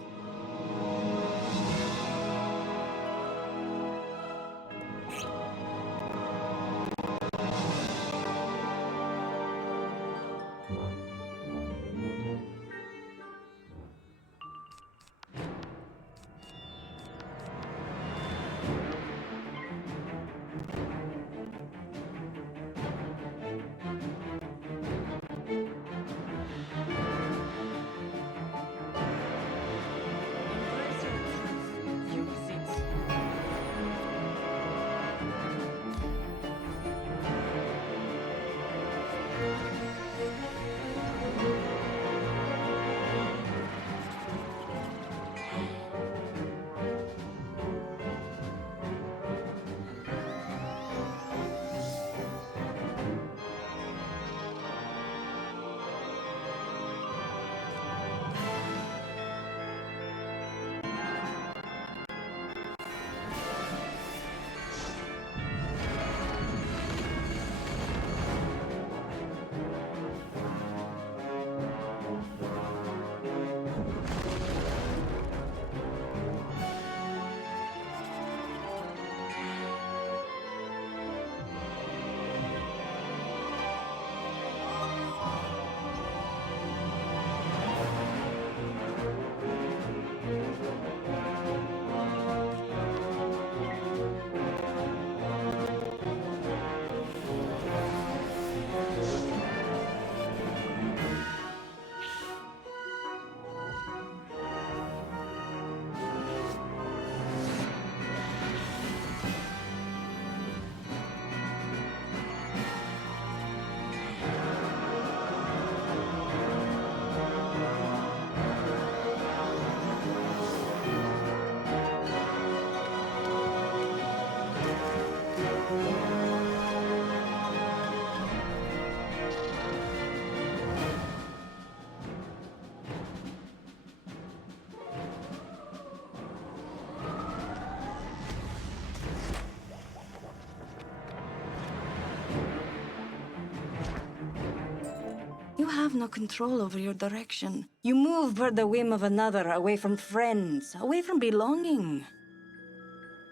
You have no control over your direction. You move per the whim of another, away from friends, away from belonging.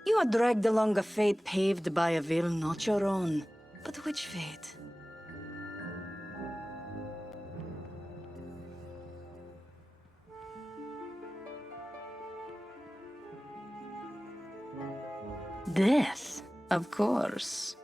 You are dragged along a fate paved by a will not your own. But which fate? Death, of course.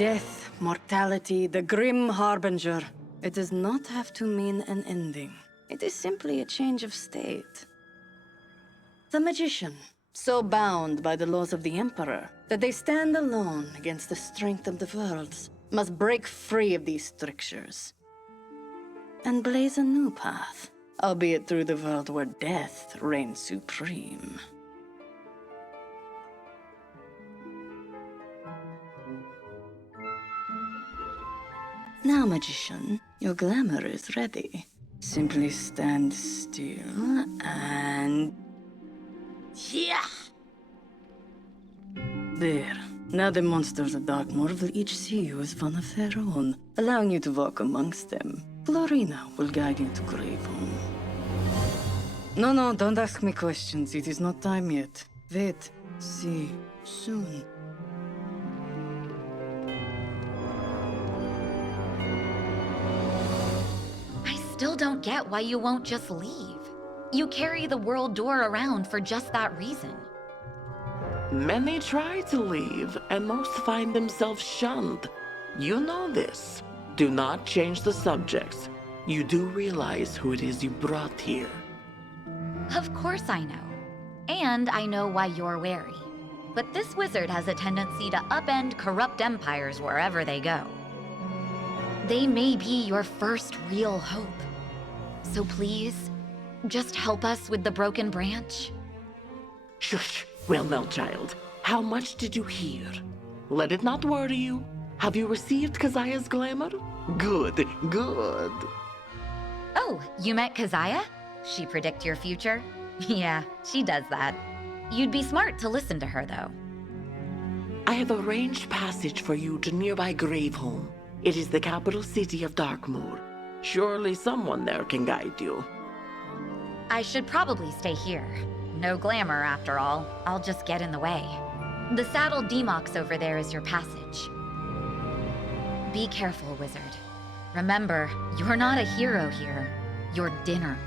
Death, mortality, the grim harbinger. It does not have to mean an ending. It is simply a change of state. The magician, so bound by the laws of the Emperor that they stand alone against the strength of the worlds, must break free of these strictures and blaze a new path, albeit through the world where death reigns supreme. Now, magician, your glamour is ready. Simply stand still and... yeah! There. Now the monsters of Darkmoor will each see you as one of their own, allowing you to walk amongst them. Florina will guide you to Graveholm. No, don't ask me questions. It is not time yet. Wait. See. Soon. Still don't get why you won't just leave. You carry the world door around for just that reason. Many try to leave, and most find themselves shunned. You know this. Do not change the subjects. You do realize who it is you brought here. Of course I know. And I know why you're wary. But this wizard has a tendency to upend corrupt empires wherever they go. They may be your first real hope. So please, just help us with the broken branch. Shush. Well now, child. How much did you hear? Let it not worry you. Have you received Keziah's glamour? Good. Oh, you met Keziah? She predict your future? Yeah, she does that. You'd be smart to listen to her, though. I have arranged passage for you to nearby Graveholm. It is the capital city of Darkmoor. Surely someone there can guide you. I should probably stay here. No glamour, after all. I'll just get in the way. The saddle Demox over there is your passage. Be careful, wizard. Remember, you're not a hero here. You're dinner.